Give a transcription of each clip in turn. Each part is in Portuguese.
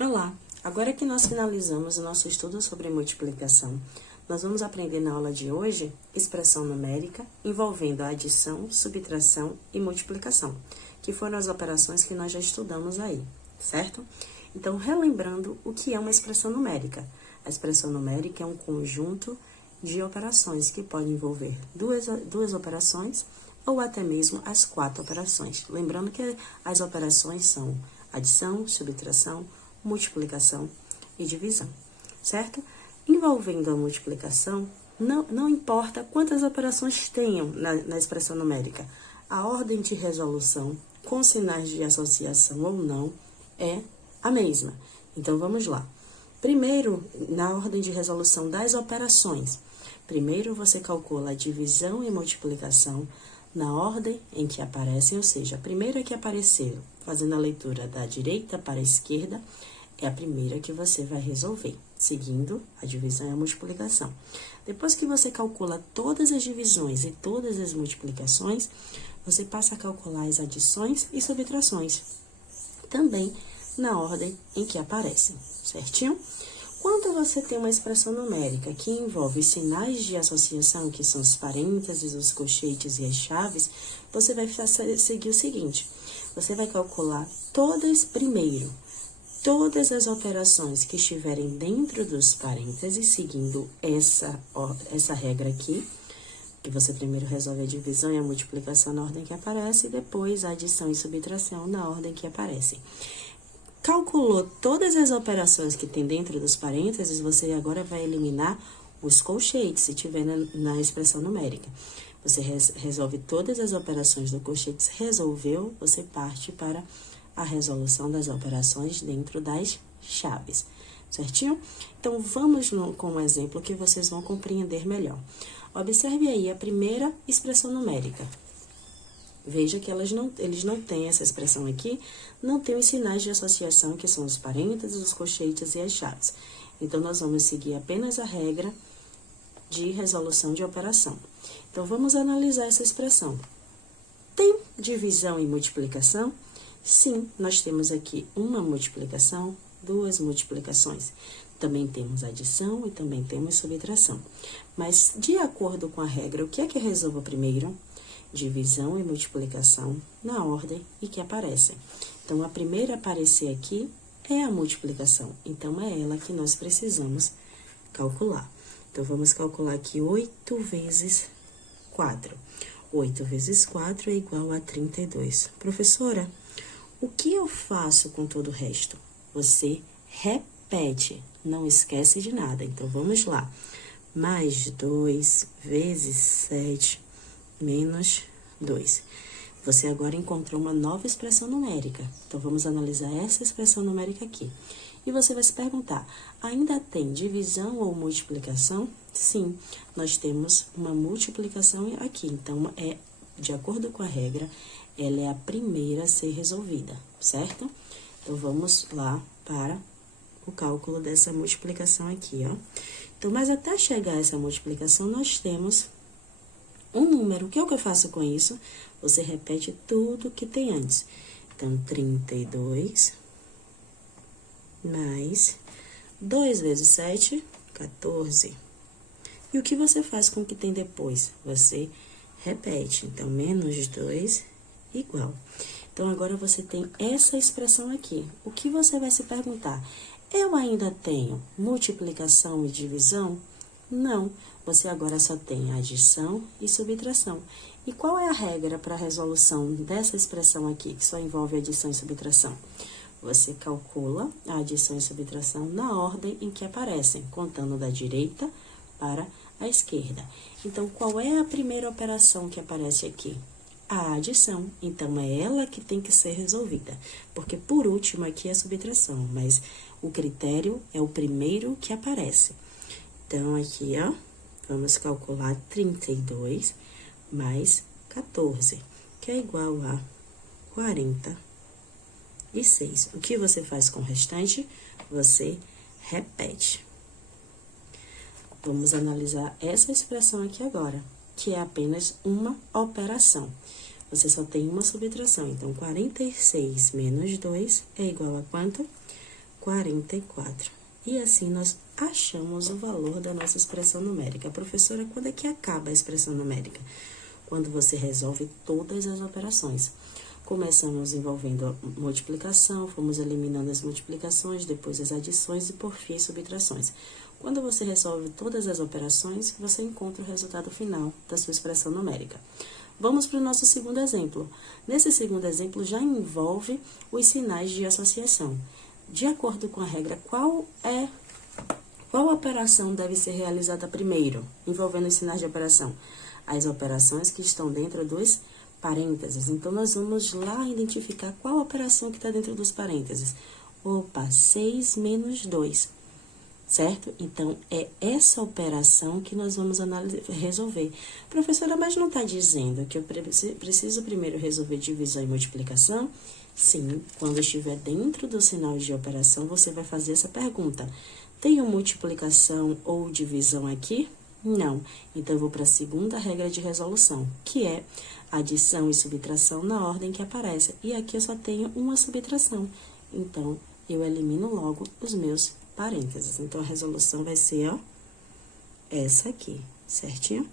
Olá! Agora que nós finalizamos o nosso estudo sobre multiplicação, nós vamos aprender na aula de hoje expressão numérica envolvendo a adição, subtração e multiplicação, que foram as operações que nós já estudamos aí, certo? Então, relembrando o que é uma expressão numérica. A expressão numérica é um conjunto de operações que pode envolver duas operações ou até mesmo as 4 operações. Lembrando que as operações são adição, subtração, multiplicação e divisão, certo? Envolvendo a multiplicação, não importa quantas operações tenham na expressão numérica, a ordem de resolução, com sinais de associação ou não, é a mesma. Então, vamos lá. Primeiro, na ordem de resolução das operações, primeiro você calcula a divisão e multiplicação na ordem em que aparecem, ou seja, a primeira que apareceu, fazendo a leitura da direita para a esquerda, é a primeira que você vai resolver, seguindo a divisão e a multiplicação. Depois que você calcula todas as divisões e todas as multiplicações, você passa a calcular as adições e subtrações, também na ordem em que aparecem, certinho? Quando você tem uma expressão numérica que envolve sinais de associação, que são os parênteses, os colchetes e as chaves, você vai seguir o seguinte: você vai calcular primeiro, todas as operações que estiverem dentro dos parênteses, seguindo essa regra aqui, que você primeiro resolve a divisão e a multiplicação na ordem que aparece, e depois a adição e subtração na ordem que aparecem. Calculou todas as operações que tem dentro dos parênteses, você agora vai eliminar os colchetes, se tiver na expressão numérica. Você resolve todas as operações do colchetes, resolveu, você parte para a resolução das operações dentro das chaves, certinho? Então, vamos com um exemplo que vocês vão compreender melhor. Observe aí a primeira expressão numérica. Veja que eles não têm essa expressão aqui, não tem os sinais de associação, que são os parênteses, os colchetes e as chaves. Então, nós vamos seguir apenas a regra de resolução de operação. Então, vamos analisar essa expressão. Tem divisão e multiplicação? Sim, nós temos aqui uma multiplicação, 2 multiplicações. Também temos adição e também temos subtração. Mas, de acordo com a regra, o que é que eu resolvo primeiro? Divisão e multiplicação na ordem em que aparecem. Então, a primeira a aparecer aqui é a multiplicação. Então, é ela que nós precisamos calcular. Então, vamos calcular aqui 8 vezes 4. 8 vezes 4 é igual a 32. Professora, o que eu faço com todo o resto? Você repete, não esquece de nada. Então, vamos lá. Mais 2 vezes 7 menos 2. Você agora encontrou uma nova expressão numérica. Então, vamos analisar essa expressão numérica aqui. E você vai se perguntar, ainda tem divisão ou multiplicação? Sim, nós temos uma multiplicação aqui. Então, de acordo com a regra, ela é a primeira a ser resolvida, certo? Então, vamos lá para o cálculo dessa multiplicação aqui, ó. Então, mas até chegar a essa multiplicação, nós temos um número. O que é o que eu faço com isso? Você repete tudo que tem antes. Então, 32 mais 2 vezes 7, 14. E o que você faz com o que tem depois? Você repete. Então, menos 2 igual. Então, agora você tem essa expressão aqui. O que você vai se perguntar? Eu ainda tenho multiplicação e divisão? Não, você agora só tem adição e subtração. E qual é a regra para a resolução dessa expressão aqui, que só envolve adição e subtração? Você calcula a adição e subtração na ordem em que aparecem, contando da direita para a esquerda. Então, qual é a primeira operação que aparece aqui? A adição. Então, é ela que tem que ser resolvida, porque por último aqui é a subtração, mas o critério é o primeiro que aparece. Então, aqui, ó, vamos calcular 32 mais 14, que é igual a 46. O que você faz com o restante? Você repete. Vamos analisar essa expressão aqui agora, que é apenas uma operação. Você só tem uma subtração, então 46 menos 2 é igual a quanto? 44. E assim nós achamos o valor da nossa expressão numérica. Professora, quando é que acaba a expressão numérica? Quando você resolve todas as operações. Começamos envolvendo a multiplicação, fomos eliminando as multiplicações, depois as adições e, por fim, subtrações. Quando você resolve todas as operações, você encontra o resultado final da sua expressão numérica. Vamos para o nosso segundo exemplo. Nesse segundo exemplo, já envolve os sinais de associação. De acordo com a regra, qual operação deve ser realizada primeiro, envolvendo os sinais de operação? As operações que estão dentro dos parênteses. Então, nós vamos lá identificar qual operação que está dentro dos parênteses. Opa, 6 menos 2, certo? Então, é essa operação que nós vamos resolver. Professora, mas não está dizendo que eu preciso primeiro resolver divisão e multiplicação? Sim, quando estiver dentro do sinal de operação, você vai fazer essa pergunta. Tenho multiplicação ou divisão aqui? Não. Então, eu vou para a segunda regra de resolução, que é adição e subtração na ordem que aparece. E aqui eu só tenho uma subtração. Então, eu elimino logo os meus parênteses. Então, a resolução vai ser, ó, essa aqui, certinho?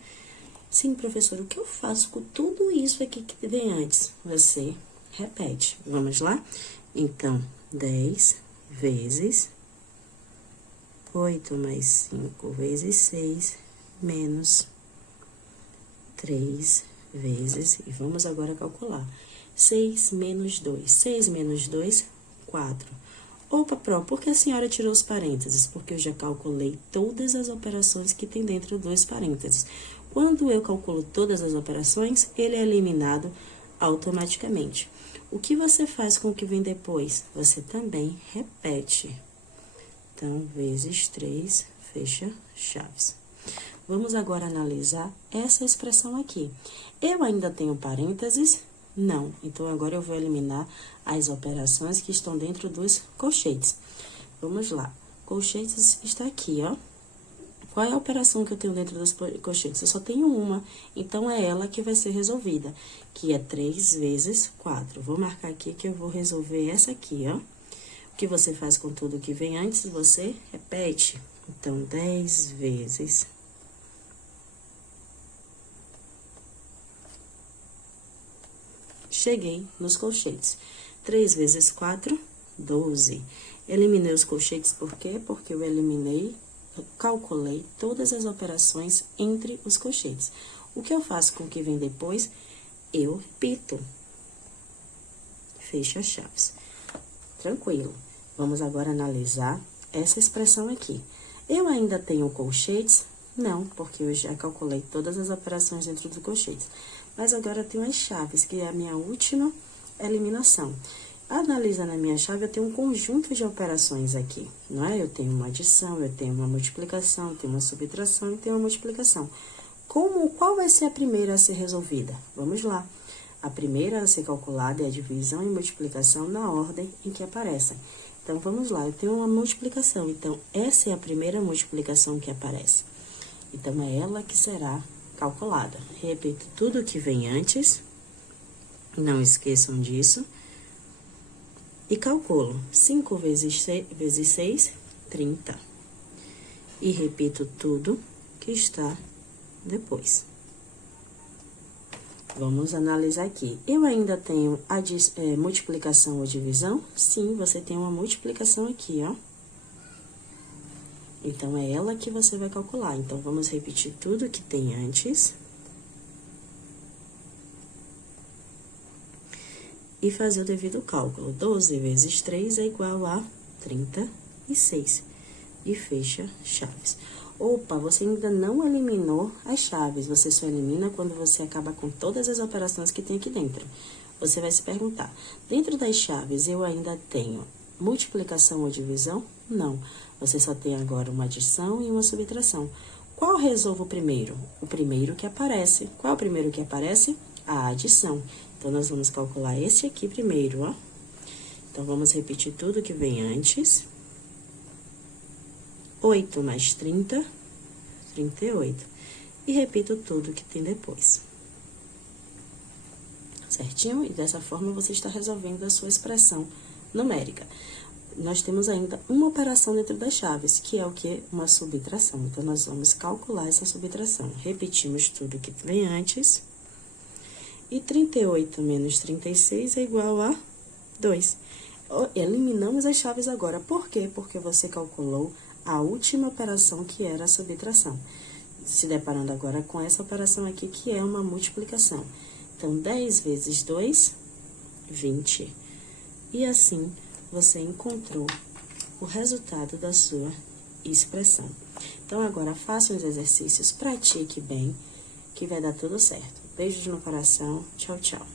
Sim, professor, o que eu faço com tudo isso aqui que vem antes? Você repete. Vamos lá? Então, 10 vezes 8 mais 5 vezes 6, menos 3 vezes, e vamos agora calcular. 6 menos 2. 6 menos 2, 4. Opa, por que a senhora tirou os parênteses? Porque eu já calculei todas as operações que tem dentro dos parênteses. Quando eu calculo todas as operações, ele é eliminado automaticamente. O que você faz com o que vem depois? Você também repete. Então, vezes 3, fecha chaves. Vamos agora analisar essa expressão aqui. Eu ainda tenho parênteses? Não. Então, agora eu vou eliminar as operações que estão dentro dos colchetes. Vamos lá. Colchetes está aqui, ó. Qual é a operação que eu tenho dentro dos colchetes? Eu só tenho uma, então é ela que vai ser resolvida, que é 3 vezes 4. Vou marcar aqui que eu vou resolver essa aqui, ó. O que você faz com tudo que vem antes, você repete. Então, 10 vezes... Cheguei nos colchetes. 3 vezes 4, 12. Eliminei os colchetes por quê? Porque eu calculei todas as operações entre os colchetes. O que eu faço com o que vem depois? Eu repito. Fecha as chaves. Tranquilo. Vamos agora analisar essa expressão aqui. Eu ainda tenho colchetes? Não, porque eu já calculei todas as operações dentro do colchete. Mas agora eu tenho as chaves, que é a minha última eliminação. Analisando a minha chave, eu tenho um conjunto de operações aqui, não é? Eu tenho uma adição, eu tenho uma multiplicação, eu tenho uma subtração e tenho uma multiplicação. Qual vai ser a primeira a ser resolvida? Vamos lá. A primeira a ser calculada é a divisão e multiplicação na ordem em que aparecem. Então, vamos lá. Eu tenho uma multiplicação, então, essa é a primeira multiplicação que aparece. Então, é ela que será calculada. Repito tudo que vem antes, não esqueçam disso. E calculo 5 vezes 6, 30. E repito tudo que está depois. Vamos analisar aqui. Eu ainda tenho a multiplicação ou divisão? Sim, você tem uma multiplicação aqui, ó. Então, é ela que você vai calcular. Então, vamos repetir tudo que tem antes. E fazer o devido cálculo. 12 vezes 3 é igual a 36. E fecha chaves. Opa, você ainda não eliminou as chaves. Você só elimina quando você acaba com todas as operações que tem aqui dentro. Você vai se perguntar, dentro das chaves eu ainda tenho multiplicação ou divisão? Não. Você só tem agora uma adição e uma subtração. Qual resolvo primeiro? O primeiro que aparece. Qual é o primeiro que aparece? A adição. Então, nós vamos calcular esse aqui primeiro, ó. Então, vamos repetir tudo que vem antes. 8 mais 30, 38. E repito tudo que tem depois. Certinho? E dessa forma, você está resolvendo a sua expressão numérica. nós temos ainda uma operação dentro das chaves, que é o quê? Uma subtração. Então, nós vamos calcular essa subtração. Repetimos tudo que vem antes. E 38 menos 36 é igual a 2. Eliminamos as chaves agora. Por quê? Porque você calculou a última operação, que era a subtração. Se deparando agora com essa operação aqui, que é uma multiplicação. Então, 10 vezes 2, 20. E assim, você encontrou o resultado da sua expressão. Então, agora, faça os exercícios, pratique bem, que vai dar tudo certo. Beijos no coração. Tchau, tchau.